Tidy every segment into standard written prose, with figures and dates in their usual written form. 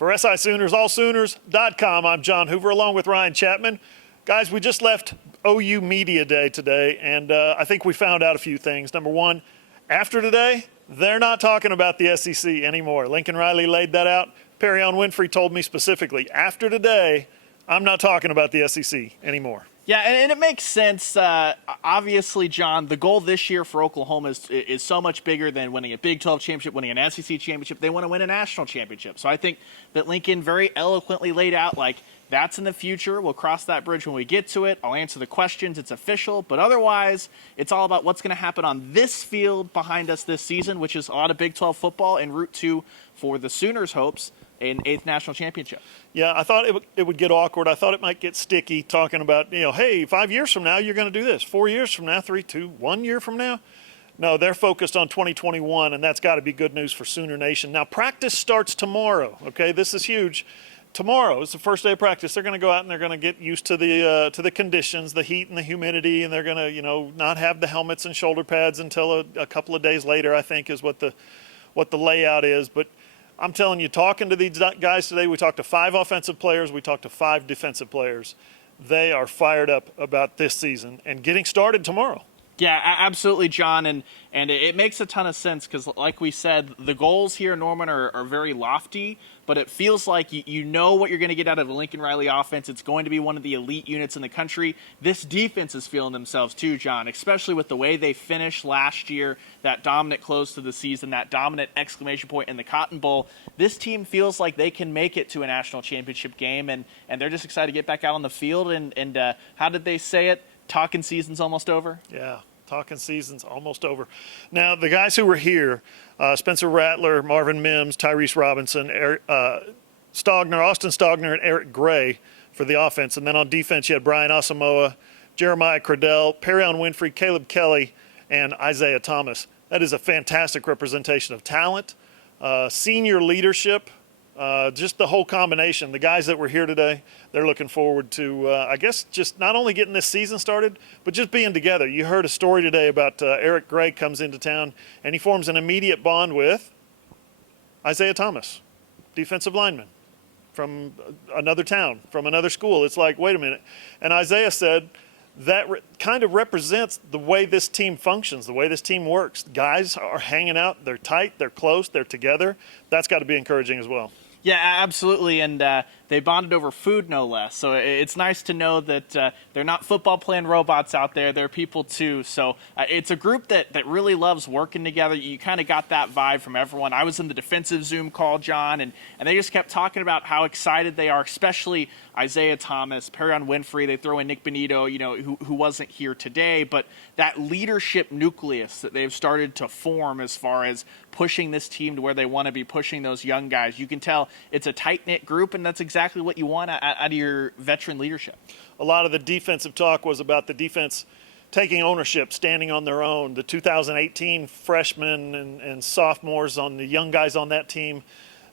For SI Sooners, allsooners.com, I'm John Hoover along with Ryan Chapman. Guys, we just left OU Media Day today, and I think we found out a few things. Number one, after today, they're not talking about the SEC anymore. Lincoln Riley laid that out. Perrion Winfrey told me specifically, after today, I'm not talking about the SEC anymore. Yeah, and it makes sense. Obviously, John, the goal this year for Oklahoma is so much bigger than winning a Big 12 championship, winning an SEC championship. They want to win a national championship. So I think that Lincoln very eloquently laid out, like, that's in the future. We'll cross that bridge when we get to it. I'll answer the questions. It's official. But otherwise, it's all about what's going to happen on this field behind us this season, which is a lot of Big 12 football and Route 2 for the Sooners' hopes, an 8th national championship. Yeah, I thought it would get awkward. I thought it might get sticky talking about, hey, 5 years from now, you're going to do this. 4 years from now, 3, 2, 1 year from now. No, they're focused on 2021, and that's got to be good news for Sooner Nation. Now, practice starts tomorrow, okay? This is huge. Tomorrow is the first day of practice. They're going to go out and they're going to get used to the conditions, the heat and the humidity, and they're going to, not have the helmets and shoulder pads until a couple of days later, I think, is what the layout is. But I'm telling you, talking to these guys today, we talked to 5 offensive players, we talked to 5 defensive players. They are fired up about this season and getting started tomorrow. Yeah, absolutely, John, and it makes a ton of sense because, like we said, the goals here, Norman, are very lofty, but it feels like you know what you're going to get out of the Lincoln Riley offense. It's going to be one of the elite units in the country. This defense is feeling themselves too, John, especially with the way they finished last year, that dominant close to the season, that dominant exclamation point in the Cotton Bowl. This team feels like they can make it to a national championship game, and they're just excited to get back out on the field. And how did they say it? Talking season's almost over? Yeah. Talking season's almost over. Now, the guys who were here, Spencer Rattler, Marvin Mims, Tyrese Robinson, Austin Stogner, and Eric Gray for the offense. And then on defense, you had Brian Asamoah, Jeremiah Cradell, Perrion Winfrey, Caleb Kelly, and Isaiah Thomas. That is a fantastic representation of talent, senior leadership, just the whole combination. The guys that were here today, they're looking forward to, I guess, just not only getting this season started, but just being together. You heard a story today about Eric Gray comes into town, and he forms an immediate bond with Isaiah Thomas, defensive lineman from another town, from another school. It's like, wait a minute. And Isaiah said that kind of represents the way this team functions, the way this team works. Guys are hanging out. They're tight. They're close. They're together. That's got to be encouraging as well. Yeah, absolutely, and they bonded over food, no less. So it's nice to know that they're not football-playing robots out there. They're people, too. So it's a group that really loves working together. You kind of got that vibe from everyone. I was in the defensive Zoom call, John, and they just kept talking about how excited they are, especially Isaiah Thomas, Perrion Winfrey. They throw in Nick Benito, who wasn't here today. But that leadership nucleus that they've started to form as far as pushing this team to where they want to be, pushing those young guys, you can tell it's a tight-knit group, and that's exactly what you want out of your veteran leadership. A lot of the defensive talk was about the defense taking ownership, standing on their own. The 2018 freshmen and sophomores, on the young guys on that team,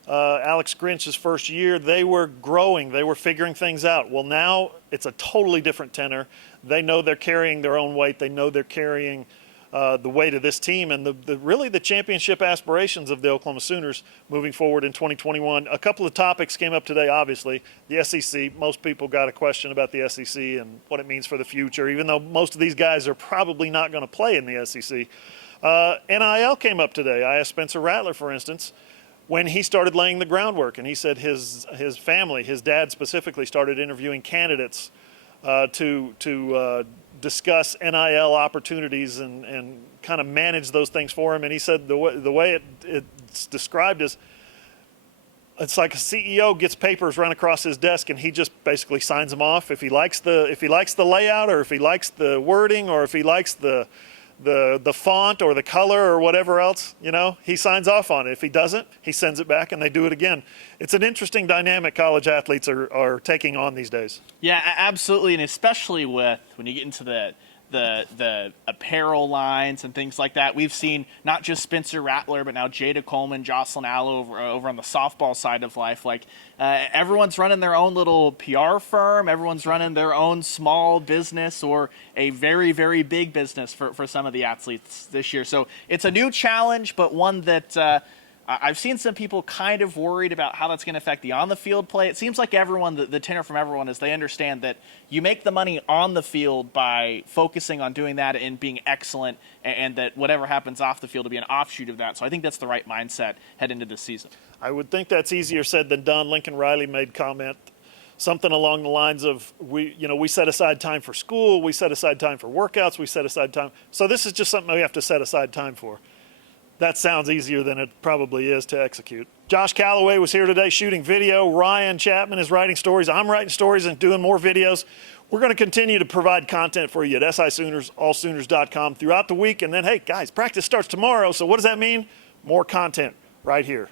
Alex Grinch's first year, they were growing. They were figuring things out. Well, now it's a totally different tenor. They know they're carrying their own weight. They know they're carrying the weight of this team and really the championship aspirations of the Oklahoma Sooners moving forward in 2021. A couple of topics came up today, obviously. The SEC, most people got a question about the SEC and what it means for the future, even though most of these guys are probably not going to play in the SEC. NIL came up today. I asked Spencer Rattler, for instance, when he started laying the groundwork, and he said his family, his dad specifically, started interviewing candidates to discuss NIL opportunities and kind of manage those things for him. And he said the way it's described is it's like a CEO gets papers run across his desk and he just basically signs them off. If he likes the layout, or if he likes the wording, or if he likes the font or the color or whatever else, he signs off on it. If he doesn't, he sends it back and they do it again. It's an interesting dynamic college athletes are taking on these days. Yeah, absolutely, and especially when you get into the apparel lines and things like that. We've seen not just Spencer Rattler, but now Jada Coleman, Jocelyn Allo over on the softball side of life. Everyone's running their own little PR firm. Everyone's running their own small business or a very, very big business for some of the athletes this year. So it's a new challenge, but one that I've seen some people kind of worried about how that's going to affect the on-the-field play. It seems like everyone, the tenor from everyone is they understand that you make the money on the field by focusing on doing that and being excellent, and that whatever happens off the field will be an offshoot of that. So I think that's the right mindset head into this season. I would think that's easier said than done. Lincoln Riley made comment something along the lines of, we set aside time for school, we set aside time for workouts, we set aside time. So this is just something we have to set aside time for. That sounds easier than it probably is to execute. Josh Calloway was here today shooting video. Ryan Chapman is writing stories. I'm writing stories and doing more videos. We're going to continue to provide content for you at SI Sooners, allsooners.com throughout the week. And then, hey, guys, practice starts tomorrow. So what does that mean? More content right here.